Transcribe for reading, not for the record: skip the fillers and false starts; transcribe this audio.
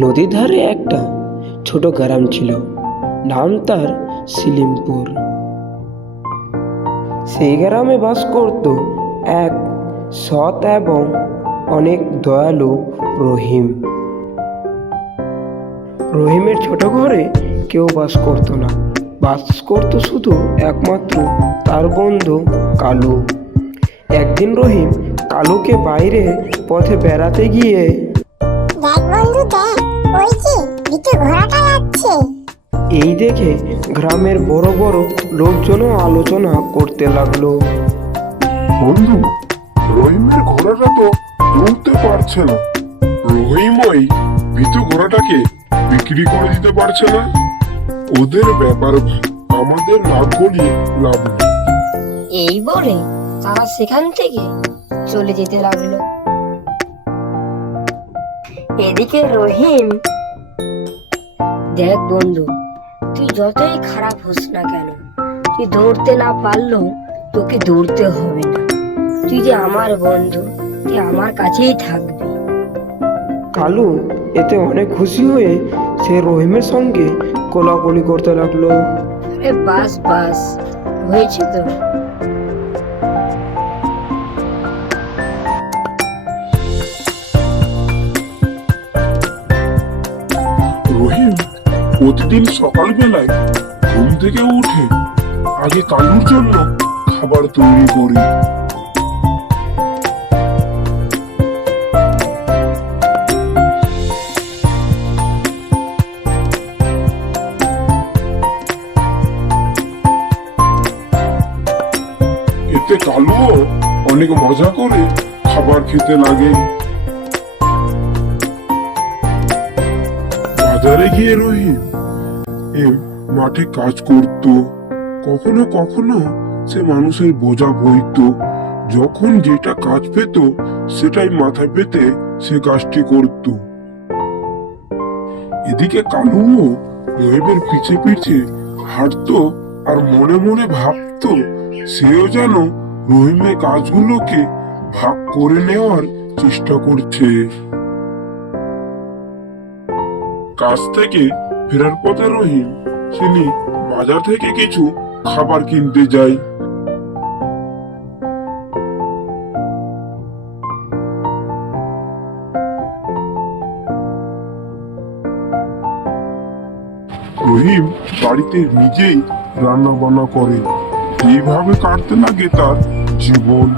নদীর ধারে একটা ছোট গ্রাম ছিল। নাম তার সিলিমপুর। সেই গ্রামে বাস করত এক সৎ এবং অনেক দয়ালু রহিম। রহিমের ছোট ঘরে কেউ বাস করত না, বাস করত শুধু একমাত্র তার বন্ধু কালু। একদিন রহিম কালুকে বাইরে পথে বেড়াতে গিয়ে দেখ বন্ধু দেখ, ওই যে ভিতর ঘোড়াটা যাচ্ছে। এই দেখে গ্রামের বড় বড় লোকজনও আলোচনা করতে লাগলো। বন্ধু, রহিমের ঘোড়াটা তো দৌড়তে পারছে না। রহিম ওই ভীতু ঘোড়াটাকে বিক্রি করে দিতে পারছে না। ওদের ব্যাপার আমাদের না গলিয়ে লাভ নেই। এই বলে তারা সেখান থেকে চলে যেতে লাগলো। এদিকে রহিম, দেখ বন্ধু, তুই যতই খারাপ হোস না কেন, তুই দৌড়তে না পারলেও তোকে দৌড়তে হবে না। তুই যে আমার বন্ধু, তুই আমার কাছেই থাকবি। কালু এতে অনেক খুশি হয়ে সে রহিমের সঙ্গে কোলাকুলি করতে লাগলো। আরে বাস বাস, হয়েছে তো। রহিম প্রতিদিন সকালবেলায় ঘুম থেকে উঠে আগে কালুর জন্য খাবার তৈরি করে। এতে কালুও অনেক মজা করে খাবার খেতে লাগে। বাজারে গিয়ে রহিম মাঠে কাজ করত। কখনো কখনো সে মানুষের বোঝা বইত। যখন যেটা কাজ পেত সেটাই মাথায় পেতে সে কাজটি করত। এদিকে কালুও রহিমের পিছে পিছে হাঁটতো আর মনে মনে ভাবতো সেও যেন রহিমের কাজগুলোকে ভাগ করে নেওয়ার চেষ্টা করছে। কাজ থেকে ফেরার পথে রহিম তিনি বাজার থেকে কিছু খাবার কিনতে যায়। রহিম বাড়িতে নিজেই রান্না বান্না করে। এইভাবে কাটতে লাগে তার জীবন।